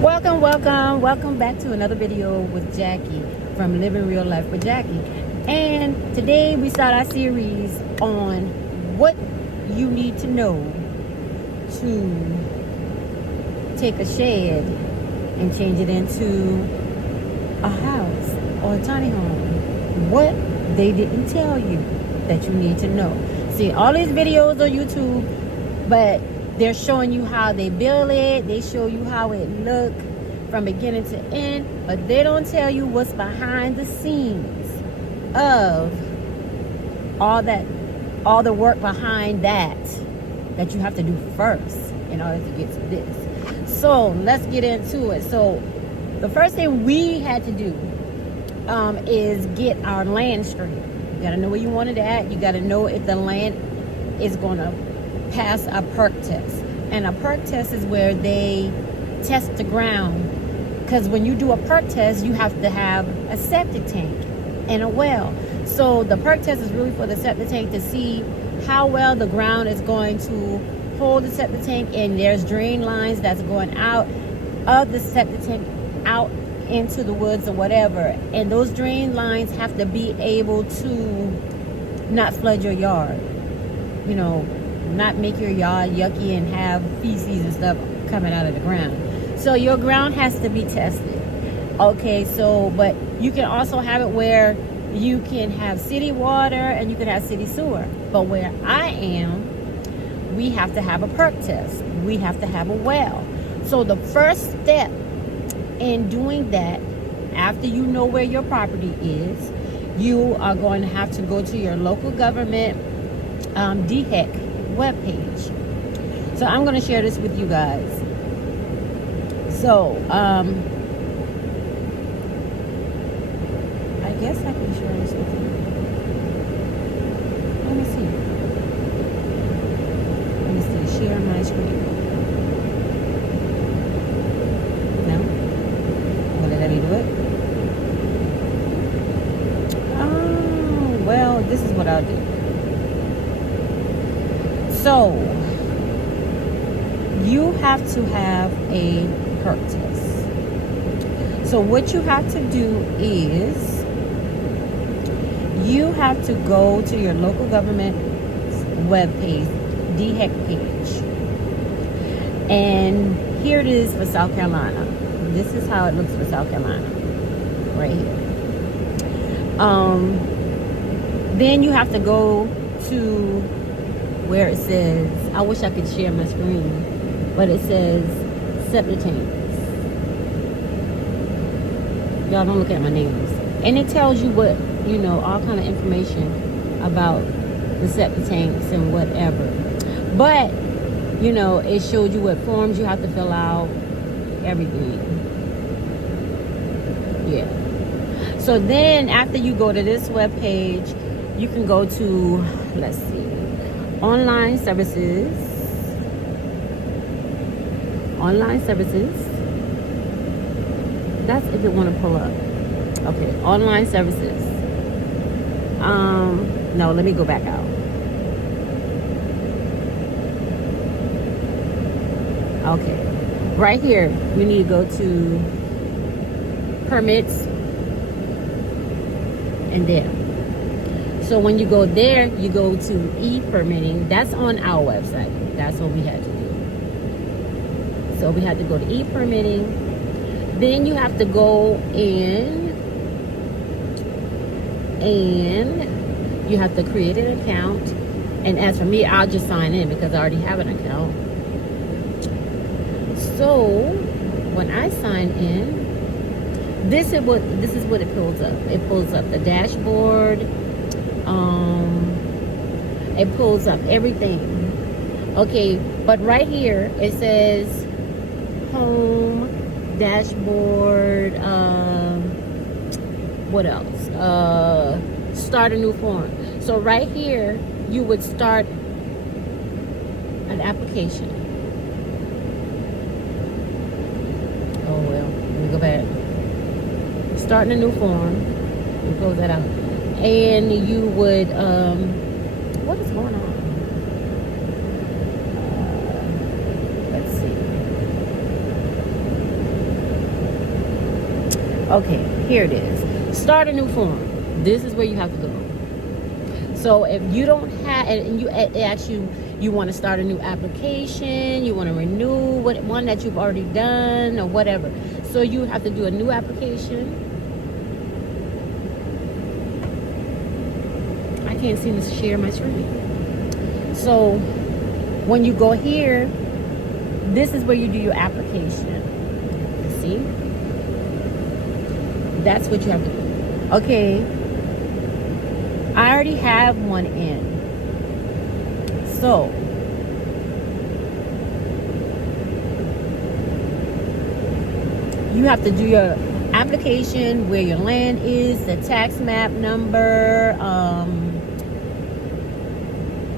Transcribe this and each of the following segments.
Welcome back to another video with Jackie from Living Real Life with Jackie. And today we start our series on what you need to know to take a shed and change it into a house or a tiny home. What they didn't tell you that you need to know. See, all these videos on YouTube, but they're showing you how they build it. They show you how it look from beginning to end, but they don't tell you what's behind the scenes of all the work behind that you have to do first in order to get to this. So let's get into it. So the first thing we had to do is get our land straight. You got to know where you want it at. You got to know if the land is going to pass a perk test. And a perk test is where they test the ground. Because when you do a perk test, you have to have a septic tank and a well. So the perk test is really for the septic tank to see how well the ground is going to hold the septic tank. And there's drain lines that's going out of the septic tank out into the woods or whatever. And those drain lines have to be able to not flood your yard. You know, not make your yard yucky and have feces and stuff coming out of the ground. So your ground has to be tested. Okay, so, but you can also have it where you can have city water and you can have city sewer. But where I am, we have to have a perk test. We have to have a well. So the first step in doing that, after you know where your property is, you are going to have to go to your local government DHEC webpage. So I'm going to share this with you guys. So I guess I can share this with you. Let me see, share my screen. No? Will it let me do it? Oh, well, this is what I'll do. So you have to have a perk test. So what you have to do is you have to go to your local government webpage, DHEC page. And here it is for South Carolina. This is how it looks for South Carolina. Right here. Then you have to go to where it says, I wish I could share my screen, but it says septic tanks. Y'all don't look at my nails. And it tells you what, you know, all kind of information about the septic tanks and whatever. But, you know, it showed you what forms you have to fill out, everything. Yeah. So then after you go to this webpage, you can go to, let's see, online services. That's if it want to pull up. Okay, online services. No, let me go back out. Okay, right here you need to go to permits and then. So when you go there, you go to e-permitting. That's on our website. That's what we had to do. So we had to go to e-permitting. Then you have to go in and you have to create an account. And as for me, I'll just sign in because I already have an account. So when I sign in, this is what it pulls up. It pulls up the dashboard. It pulls up everything. Okay, but right here it says home, dashboard, what else? Start a new form. So right here you would start an application. Oh well, let me go back. Starting a new form. We close that out. And you would what is going on? Let's see. Okay, here it is. Start a new form. This is where you have to go. So if you don't have, and it asks you, you want to start a new application, you want to renew one that you've already done or whatever. So you have to do a new application. I can't seem to share my screen. So when you go here, this is where you do your application. See? That's what you have to do. Okay. I already have one in. So you have to do your application, where your land is, the tax map number,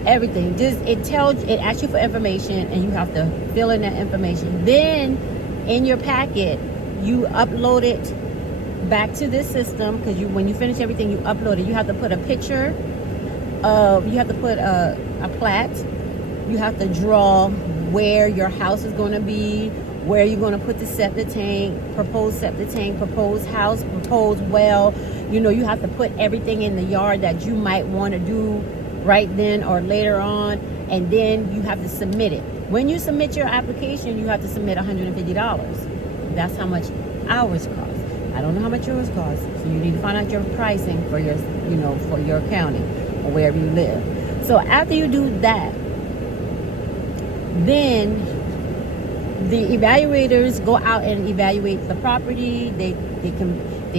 everything. It asks you for information, and you have to fill in that information. Then in your packet, you upload it back to this system, because when you finish everything, you upload it. You have to put a picture of, you have to put a plat. You have to draw where your house is going to be, where you're going to put the septic tank, proposed house, proposed well. You have to put everything in the yard that you might want to do right then or later on, and then you have to submit it. When you submit your application, you have to submit $150. That's how much ours cost. I don't know how much yours costs, so you need to find out your pricing for your, for your county or wherever you live. So after you do that, then the evaluators go out and evaluate the property. They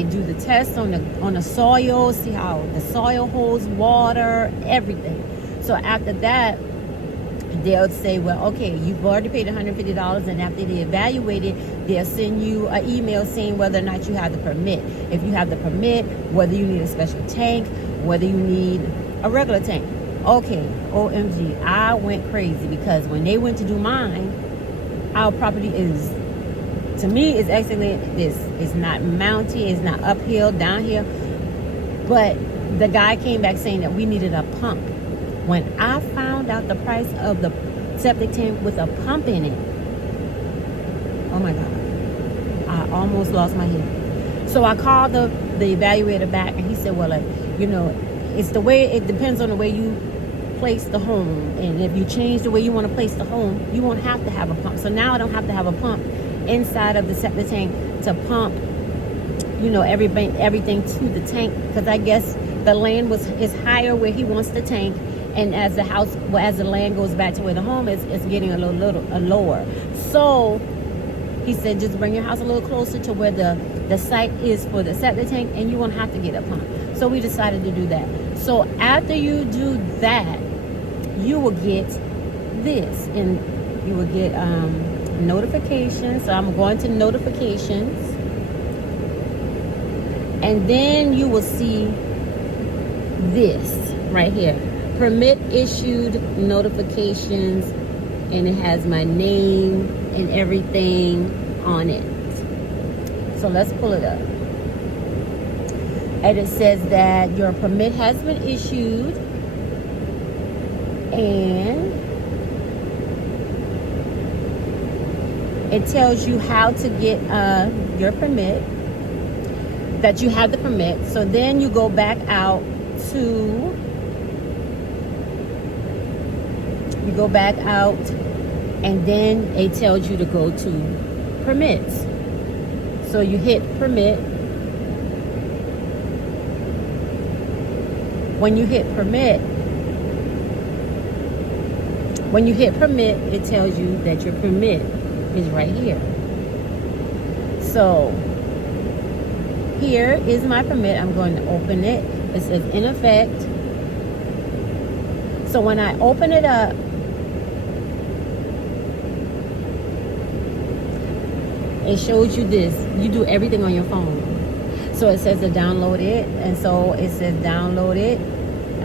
do the test on the soil, see how the soil holds water, everything. So after that, they'll say, well, okay, you've already paid $150, and after they evaluate it, they'll send you an email saying whether or not you have the permit. If you have the permit, whether you need a special tank, whether you need a regular tank. Okay, OMG, I went crazy, because when they went to do mine, our property is, to me, is excellent. It's not mountain, it's not uphill, downhill. But the guy came back saying that we needed a pump. When I found out the price of the septic tank with a pump in it, oh my God, I almost lost my head. So I called the evaluator back, and he said, well, it's the way, it depends on the way you place the home. And if you change the way you want to place the home, you won't have to have a pump. So now I don't have to have a pump inside of the septic tank to pump, everything to the tank, because I guess the land is higher where he wants the tank. And as the land goes back to where the home is, it's getting a little lower. So he said, just bring your house a little closer to where the site is for the septic tank, and you won't have to get a pump. So we decided to do that. So after you do that, you will get this, and you will get notifications. So I'm going to notifications, and then you will see this right here. Permit issued notifications, and it has my name and everything on it. So let's pull it up. And it says that your permit has been issued, and it tells you how to get your permit, that you have the permit. So then you go back out to, and then it tells you to go to permits. So you hit permit. When you hit permit, it tells you that your permit is right here. So here is my permit. I'm going to open it. It says in effect. So when I open it up, it shows you this. You do everything on your phone. So it says to download it, and so it says download it.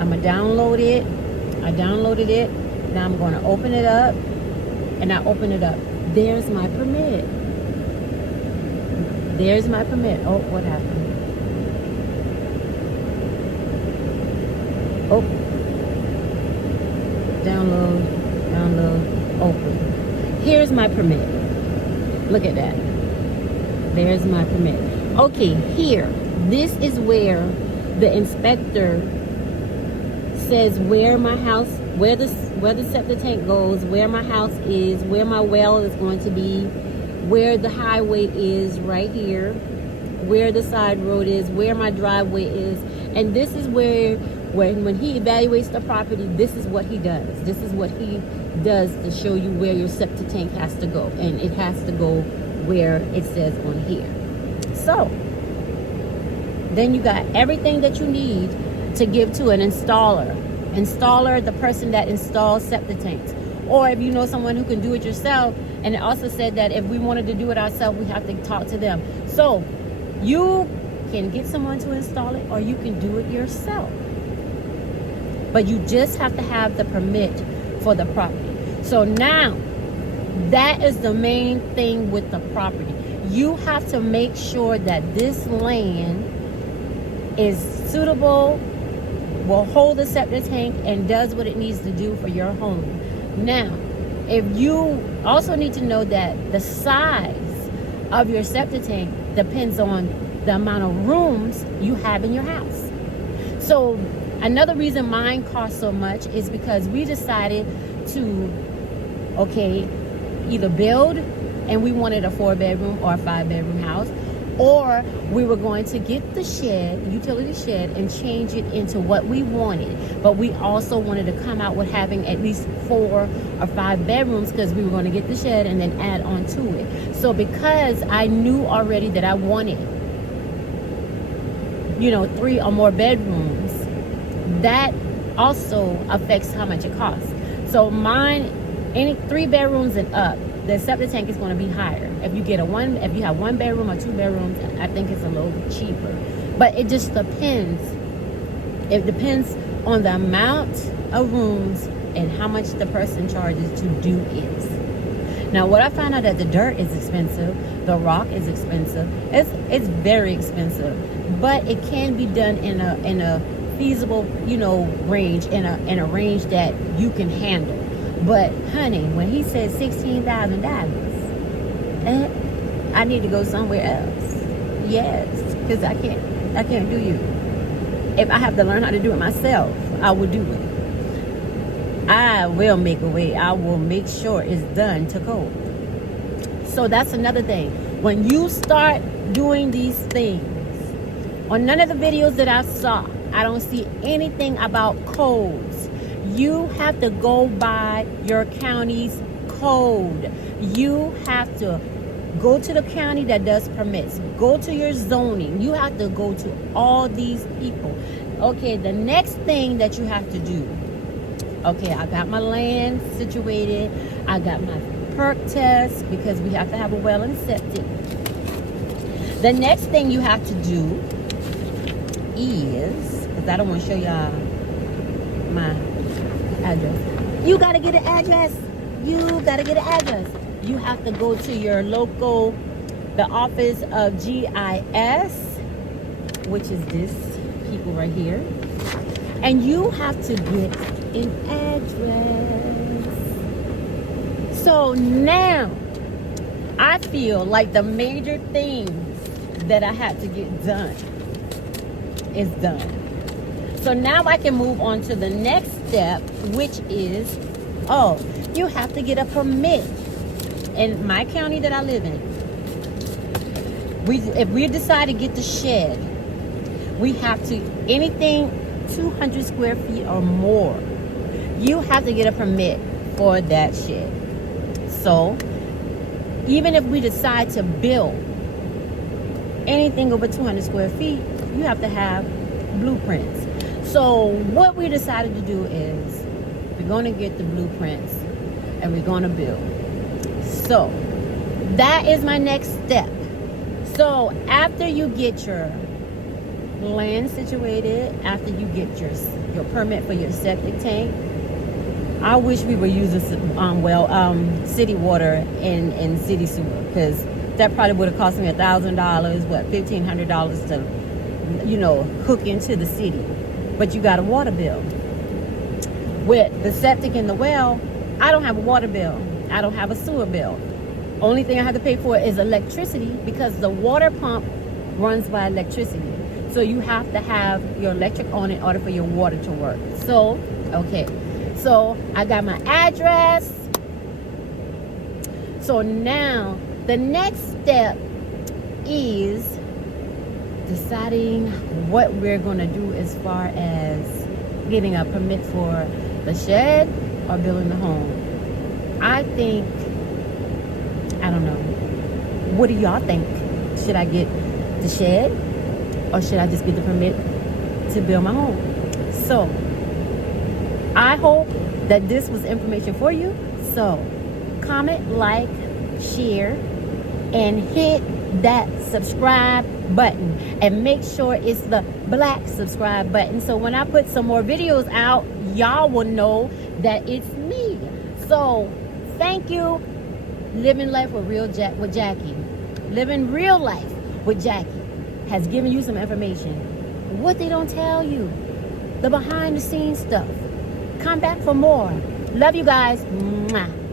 I'm gonna download it. I downloaded it. Now I'm going to open it up, and I open it up. There's my permit. There's my permit. Oh, what happened? Oh, download, open. Here's my permit. Look at that. There's my permit. Okay, here, this is where the inspector says where my house, where the septic tank goes, where my house is, where my well is going to be, where the highway is right here, where the side road is, where my driveway is. And this is where when he evaluates the property, this is what he does. This is what he does to show you where your septic tank has to go. And it has to go where it says on here. So then you got everything that you need to give to an installer. Installer, the person that installs septic tanks. Or if you know someone who can do it yourself. And it also said that if we wanted to do it ourselves, we have to talk to them. So you can get someone to install it, or you can do it yourself. But you just have to have the permit for the property. So now, that is the main thing with the property. You have to make sure that this land is suitable, will hold the septic tank, and does what it needs to do for your home. Now, if you also need to know that the size of your septic tank depends on the amount of rooms you have in your house. So another reason mine costs so much is because we decided to, okay, either build, and we wanted a 4-bedroom or a 5-bedroom house, or we were going to get the shed, utility shed, and change it into what we wanted. But we also wanted to come out with having at least 4 or 5 bedrooms, because we were going to get the shed and then add on to it. So because I knew already that I wanted, 3 or more bedrooms, that also affects how much it costs. So mine, any 3 bedrooms and up, the septic tank is going to be higher. If you have 1 bedroom or 2 bedrooms, I think it's a little cheaper. But it just depends. It depends on the amount of rooms and how much the person charges to do it. Now, what I found out that the dirt is expensive, the rock is expensive. It's very expensive, but it can be done in a feasible, range, in a range that you can handle. But honey, when he said $16,000, I need to go somewhere else. Yes, because I can't do you. If I have to learn how to do it myself, I will do it. I will make a way. I will make sure it's done to code. So that's another thing. When you start doing these things, on none of the videos that I saw, I don't see anything about codes. You have to go by your county's code. You have to go to the county that does permits. Go to your zoning. You have to go to all these people. Okay, the next thing that you have to do. Okay, I got my land situated. I got my perk test, because we have to have a well and septic. The next thing you have to do is, because I don't want to show y'all my address. You got to get an address. You got to get an address. You have to go to your local, the Office of GIS, which is this people right here. And you have to get an address. So now, I feel like the major things that I had to get done is done. So now I can move on to the next step, which is, you have to get a permit. In my county that I live in, if we decide to get the shed, we have to, anything 200 square feet or more, you have to get a permit for that shed. So even if we decide to build anything over 200 square feet, you have to have blueprints. So what we decided to do is we're going to get the blueprints and we're going to build. So that is my next step. So after you get your land situated, after you get your permit for your septic tank, I wish we were using city water and city sewer, because that probably would have cost me $1,000, $1,500 to, hook into the city. But you got a water bill. With the septic and the well, I don't have a water bill. I don't have a sewer bill. Only thing I have to pay for is electricity, because the water pump runs by electricity. So you have to have your electric on in order for your water to work. So, okay. So I got my address. So now the next step is deciding what we're going to do as far as getting a permit for the shed or building the home. I think, I don't know. What do y'all think? Should I get the shed or should I just get the permit to build my home? So I hope that this was information for you. So comment, like, share, and hit that subscribe button, and make sure it's the black subscribe button, so when I put some more videos out, y'all will know that it's me. So thank you. Living life with with Jackie, living real life with Jackie, has given you some information, what they don't tell you, the behind the scenes stuff. Come back for more. Love you guys. Mwah.